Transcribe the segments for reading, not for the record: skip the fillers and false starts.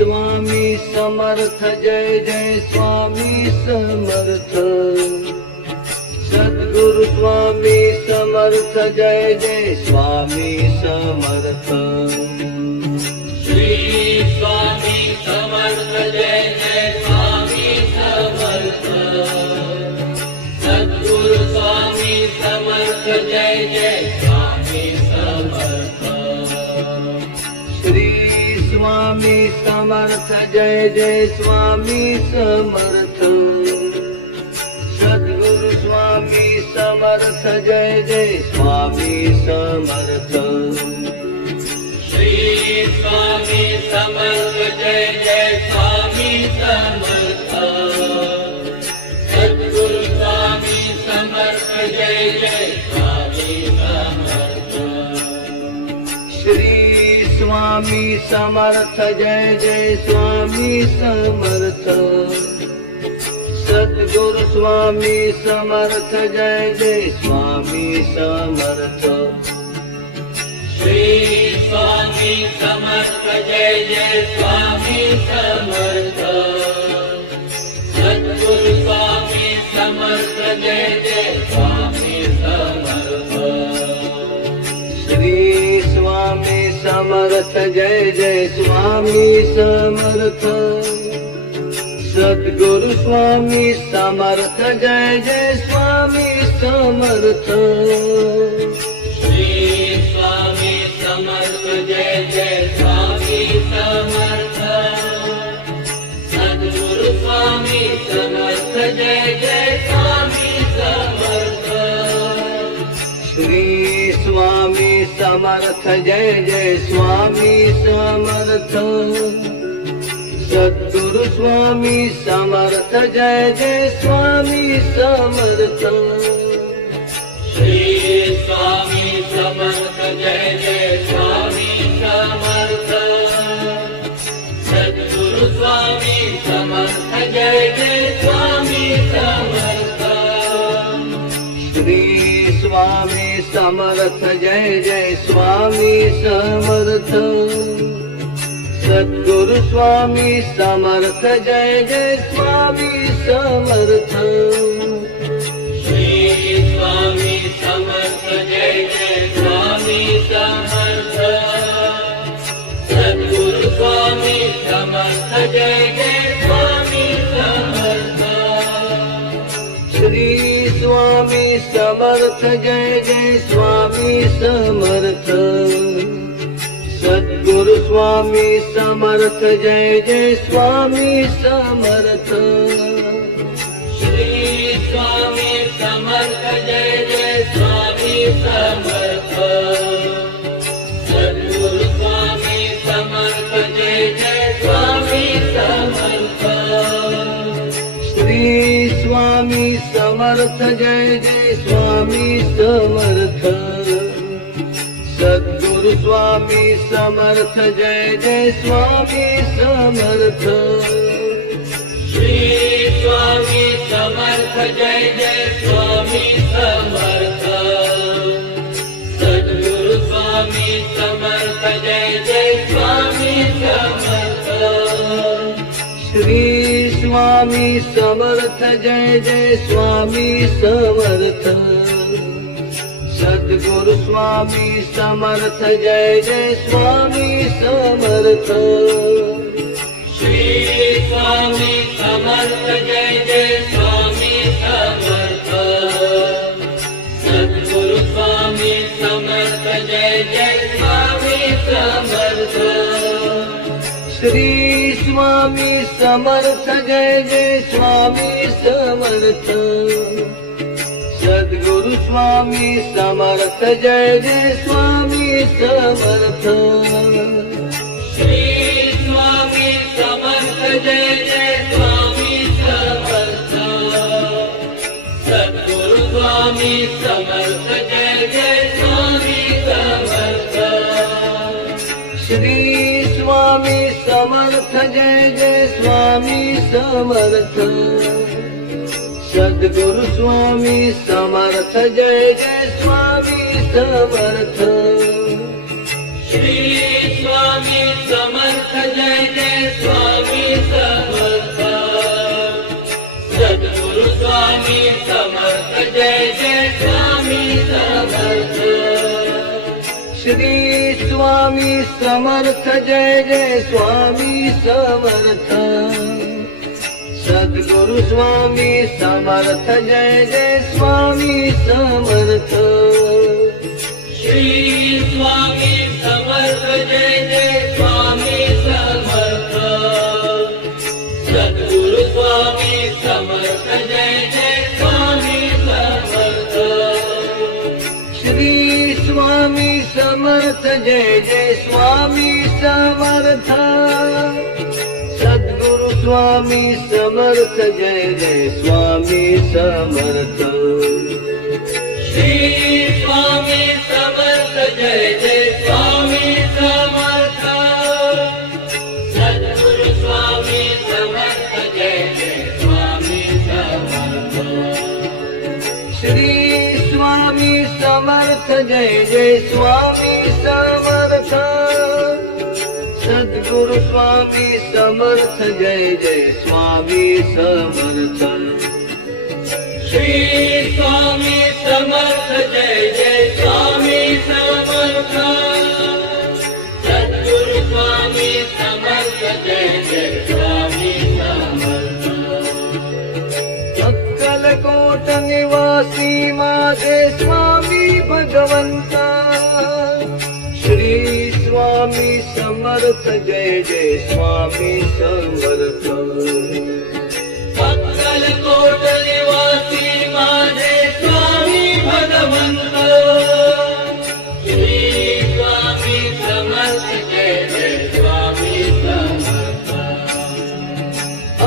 स्वामी समर्थ जय जय स्वामी समर्थ। सद्गुरु स्वामी समर्थ जय जय स्वामी समर्थ। श्री स्वामी समर्थ जय जय स्वामी समर्थ। सद्गुरु स्वामी समर्थ जय जय स्वामी समर्थ। श्री स्वामी समर्थ जय जय स्वामी समर्थ। सद्गुरु स्वामी समर्थ जय जय स्वामी समर्थ। श्री स्वामी समर्थ जय जय स्वामी समर्थ। सद्गुरु स्वामी समर्थ जय जय स्वामी समर्थ। श्री स्वामी समर्थ जय जय स्वामी समर्थ। सद्गुरु स्वामी समर्थ जय जय स्वामी समर्थ। श्री स्वामी समर्थ जय जय स्वामी समर्थ। सद्गुरु स्वामी समर्थ जय जय स्वामी समर्थ। श्री स्वामी समर्थ जय जय स्वामी समर्थ। सद्गुरु स्वामी समर्थ जय जय स्वामी समर्थ। श्री स्वामी समर्थ जय जय स्वामी समर्थ। सद्गुरु स्वामी समर्थ जय जय स्वामी समर्थ। श्री स्वामी समर्थ जय जय स्वामी समर्थ। सद्गुरु स्वामी समर्थ जय जय स्वामी समर्थ। श्री स्वामी समर्थ जय जय स्वामी समर्थ। सद्गुरु स्वामी समर्थ जय जय स्वामी समर्थ। श्री स्वामी समर्थ जय जय स्वामी समर्थ। सद्गुरु स्वामी समर्थ जय जय स्वामी समर्थ। श्री स्वामी समर्थ जय जय स्वामी समर्थ। सद्गुरु स्वामी समर्थ जय जय स्वामी समर्थ। श्री स्वामी समर्थ जय जय स्वामी समर्थ। सद्गुरु स्वामी समर्थ जय जय स्वामी समर्थ। श्री स्वामी समर्थ जय जय स्वामी समर्थ। सद्गुरु स्वामी समर्थ जय जय स्वामी समर्थ। श्री स्वामी समर्थ जय जय स्वामी समर्थ। सद्गुरु स्वामी समर्थ जय जय स्वामी समर्थ। श्री स्वामी समर्थ जय जय स्वामी समर्थ। सद्गुरु स्वामी समर्थ जय जय स्वामी समर्थ। श्री स्वामी समर्थ जय जय स्वामी समर्थ। सद्गुरु स्वामी समर्थ जय जय स्वामी समर्थ। श्री स्वामी समर्थ जय जय स्वामी समर्थ। सद्गुरु स्वामी समर्थ जय जय स्वामी समर्थ। श्री स्वामी समर्थ जय जय स्वामी समर्थ। सद्गुरु स्वामी समर्थ जय जय स्वामी समर्थ। श्री स्वामी समर्थ जय जय स्वामी समर्थ। सद्गुरु स्वामी समर्थ जय जय स्वामी समर्थ। श्री स्वामी समर्थ जय जय स्वामी समर्थ। सद्गुरु स्वामी समर्थ जय जय स्वामी समर्थ। श्री स्वामी समर्थ जय जय स्वामी समर्थ जय जय स्वामी समर्थ सद्गुरु स्वामी समर्थ जय जय स्वामी समर्थ श्री स्वामी समर्थ जय जय स्वामी समर्थ सद्गुरु स्वामी समर्थ जय जय स्वामी समर्थ श्री स्वामी समर्थ जय जय स्वामी समर्थ सद्गुरु स्वामी समर्थ जय जय स्वामी समर्थ श्री स्वामी समर्थ जय जय स्वामी समर्थ सद्गुरु स्वामी समर्थ जय जय स्वामी समर्थ श्री स्वामी समर्थ जय जय स्वामी समर्थ सद्गुरु स्वामी समर्थ जय जय स्वामी समर्थ श्री स्वामी समर्थ जय जय स्वामी समर्थ सद्गुरु स्वामी समर्थ जय जय स्वामी समर्थ अक्कलकोट निवासी माझे स्वामी भगवंता श्री स्वामी समर्थ जय जय स्वामी समर्थ अक्कलकोट निवासी माझे स्वामी भगवंत श्री स्वामी समर्थ जय जय स्वामी समर्थ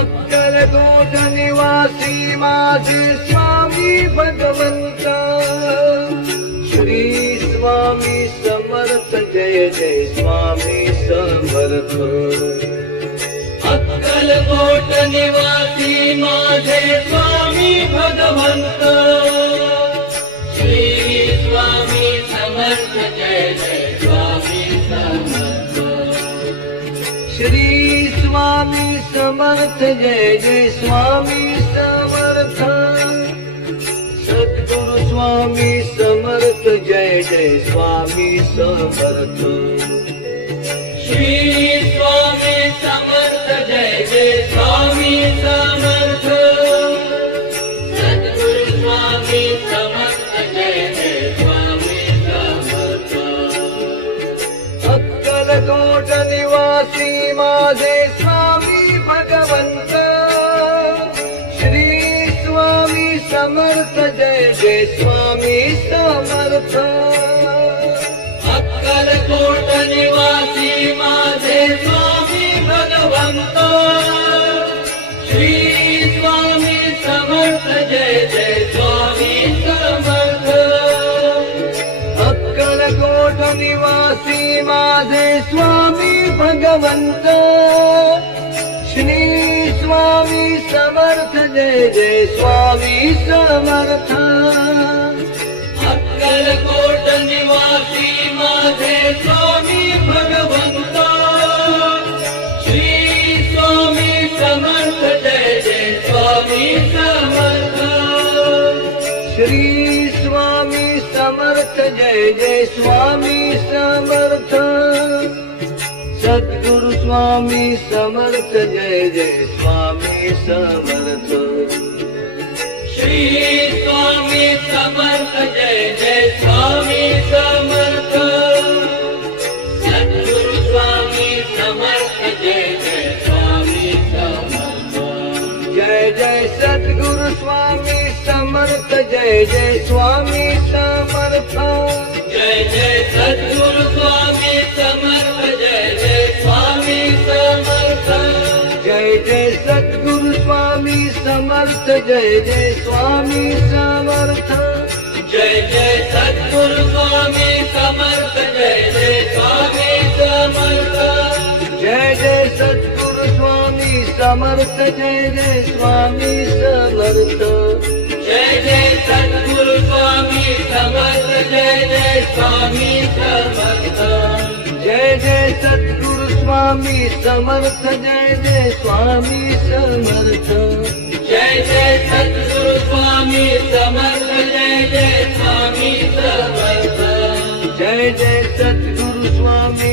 अक्कलकोट निवासी माझे स्वामी भगवंता श्री स्वामी समर्थ जय जय स्वामी समर्थ अक्कलकोट निवासी माझे स्वामी भगवंत श्री स्वामी समर्थ जय जय स्वामी समर्थ श्री स्वामी समर्थ जय जय स्वामी समर्थ सद्गुरु स्वामी समर्थ जय जय स्वामी समर्थ श्री स्वामी समर्थ जय जय स्वामी समर्थ सद्गुरु स्वामी समर्थ जय जय स्वामी समर्थ अक्कलकोट निवासी माझे स्वामी भगवंत श्री स्वामी समर्थ जय जय स्वामी समर्थ अक्कलकोट निवासी माझे स्वामी भगवंत श्री स्वामी समर्थ जय जय स्वामी समर्थ अक्कलकोट निवासी माझे स्वामी भगवंत श्री स्वामी समर्थ जय जय स्वामी समर्थ अक्कलकोट निवासी माझे स्वामी भगवंत श्री स्वामी समर्थ जय जय स्वामी समर्थ श्री स्वामी समर्थ जय जय स्वामी समर्थ सद्गुरु स्वामी समर्थ जय जय स्वामी समर्थ श्री स्वामी समर्थ जय जय स्वामी समर्थ सद्गुरु स्वामी समर्थ जय जय स्वामी समर्थ जय जय सद्गुरु स्वामी समर्थ जय जय स्वामी समर्थ जय जय सद्गुरु स्वामी समर्थ जय जय स्वामी समर्थ जय जय सद्गुरु स्वामी समर्थ जय जय स्वामी समर्थ जय जय सद्गुरु स्वामी समर्थ जय जय स्वामी समर्थ जय जय सद्गुरु स्वामी समर्थ जय जय स्वामी समर्थ जय जय सद्गुरु स्वामी समर्थ जय जय स्वामी समर्थ जय जय सद्गुरु स्वामी समर्थ जय जय स्वामी समर्थ जय जय सद्गुरु स्वामी समर्थ जय जय स्वामी समर्थ जय जय सद्गुरु स्वामी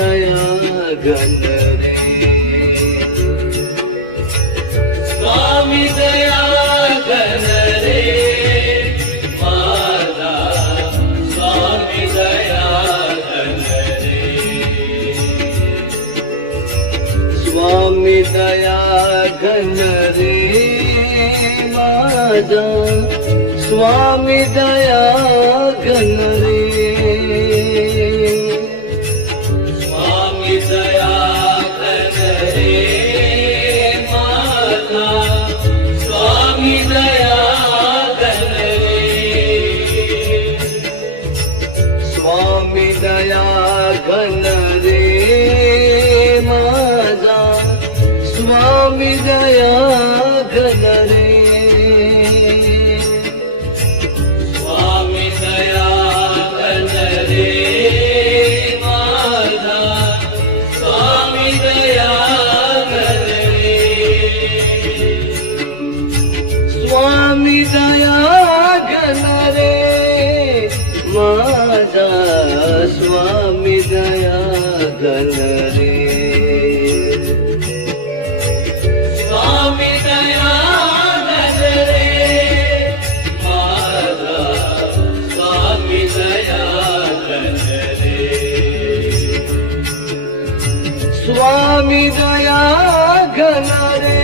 दया घन रे स्वामी दया घन रे माझा स्वामी दया घन रे स्वामी दया घन रे माझा स्वामी दया घन रे स्वामी दया घन रे माझा स्वामी दया घन रे स्वामी दया घन रे माझा स्वामी दया घन रे स्वामी दया घन रे माझा स्वामी दया घन रे स्वामी दया घन रे माझा स्वामी दया घन रे स्वामी दया घन रे माझा स्वामी दया घन रे स्वामी दया घन रे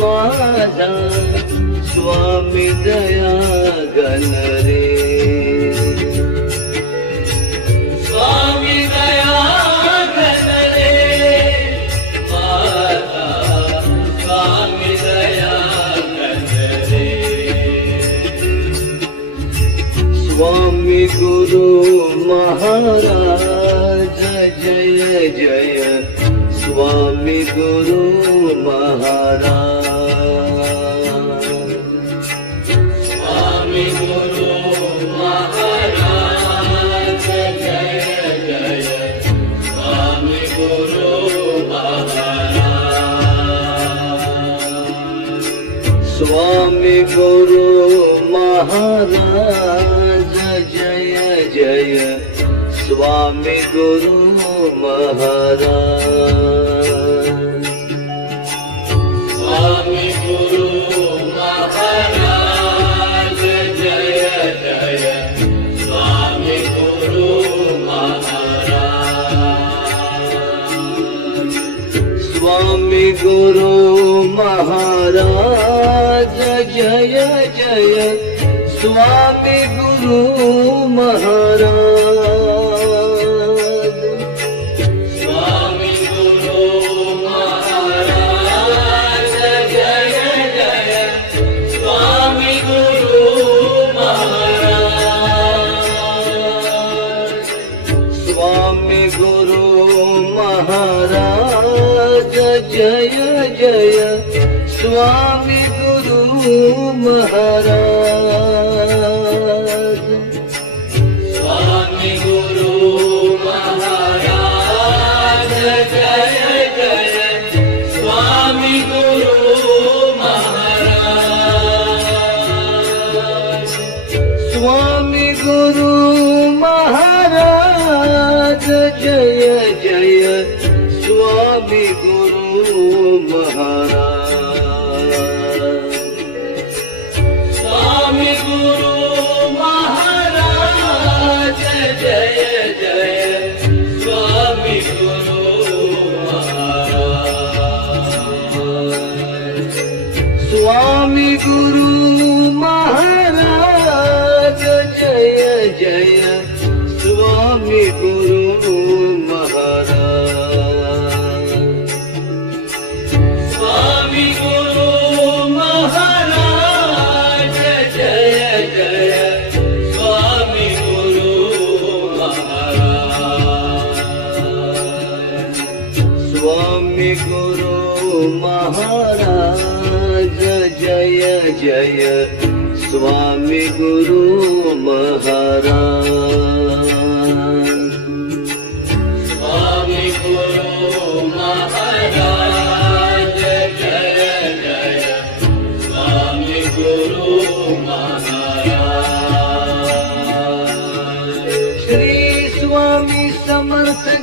माझा स्वामी दया घन रे स्वामी दया घन रे माझा स्वामी दया घन रे स्वामी गुरु महाराज जय जय स्वामी गुरु महाराज स्वामी गुरु महाराज जय जय स्वामी गुरु महाराज स्वामी गुरु महाराज जय जय स्वामी गुरु महाराज स्वामी गुरु महाराज जय जय स्वामी गुरु महाराज स्वामी गुरु महाराज जय जय स्वामी गुरु महाराज स्वामी गुरु महाराज जय जय स्वामी गुरु महाराज स्वामी गुरु महाराज जय जय स्वामी गुरु महाराज स्वामी गुरु महाराज जय जय स्वामी गुरु महाराज स्वामी गुरु महाराज जय जय स्वामी गुरु महाराज स्वामी गुरु महाराज जय जय स्वामी गुरु महाराज स्वामी गुरु महाराज जय जय स्वामी गुरु महाराज स्वामी गुरु महाराज जय जय स्वामी गुरु महाराज स्वामी गुरु महाराज जय जय स्वामी गुरु महाराज स्वामी गुरु महाराज जय जय स्वामी गुरु महाराज श्री स्वामी समर्थ